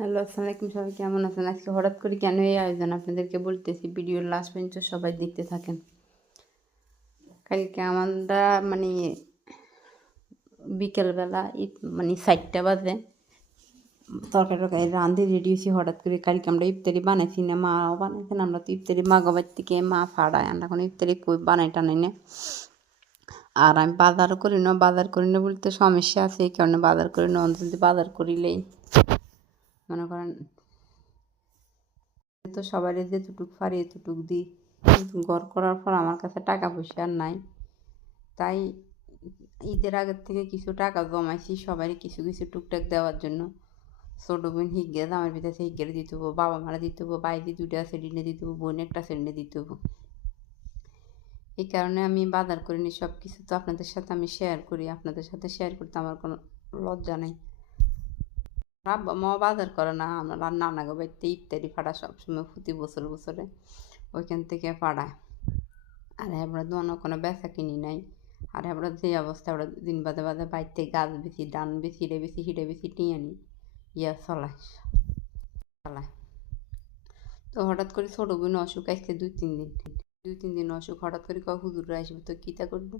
Hello, আসসালামু আলাইকুম। সবাই কেমন আছেন? আজকে হঠাৎ করে কেন এই আয়োজন আপনাদেরকে বলতেছি। ভিডিওর লাস্ট পর্যন্ত সবাই দেখতে থাকেন। কালকে আমরা মানে বিকেলবেলা মানে 4টা বাজে তরকারি রাঁধে রেডি হয়েছি। হঠাৎ করে কালকে আমরা ইফতারি বানাইছি না, মাও বানাইছেন। আমরা তো ইফতারি মাগবার থেকে মা ফাড়ায়, আমরা কোনো ইফতারি কই বানাই টানাই না। আর আমি বাজারও করি না। বাজার করি না বলতে সমস্যা আছে, এই কারণে বাজার করি না। যদি বাজার করিলেই মনে করেন তো সবাই যেটুকু পারি এতটুকু দিই, কিন্তু ঘর করার পর আমার কাছে টাকা পয়সা আর নাই। তাই ঈদের আগের থেকে কিছু টাকা জমাইছি সবারই কিছু কিছু টুকটাক দেওয়ার জন্য। ছোটো বোন হিগে আমার ভিতরে হিগেরে দিতে হবো, বাবা মারা দিতে হবো, বাইরে 2টা সেডিনে দিতে হবো, বোন একটা সেডিনে দিতে হবো। এই কারণে আমি বাজার করিনি। সব কিছু তো আপনাদের সাথে আমি শেয়ার করি, আপনাদের সাথে শেয়ার করতে আমার কোনো লজ্জা নেই। আব্বা মা বাজার করে না, আমরা নানা বাড়িতে ইফতারি ফাটা সবসময় প্রতি বছরে ওইখান থেকে ফাড়ায়। আর আমরা তো অন্য কোনো বেচা কিনি নাই। আর আমরা যে অবস্থা আমরা দিন বাদে বাদে বাইতে গাছ বেশি ডান বেশি হিড়ে বেশি টিয়ে আনি চালায়। তো হঠাৎ করে ছোটো বোন অসুখ আসছে 2-3 দিন অসুখ। হঠাৎ করে হুজুররা আসবে তো কী তা করবো।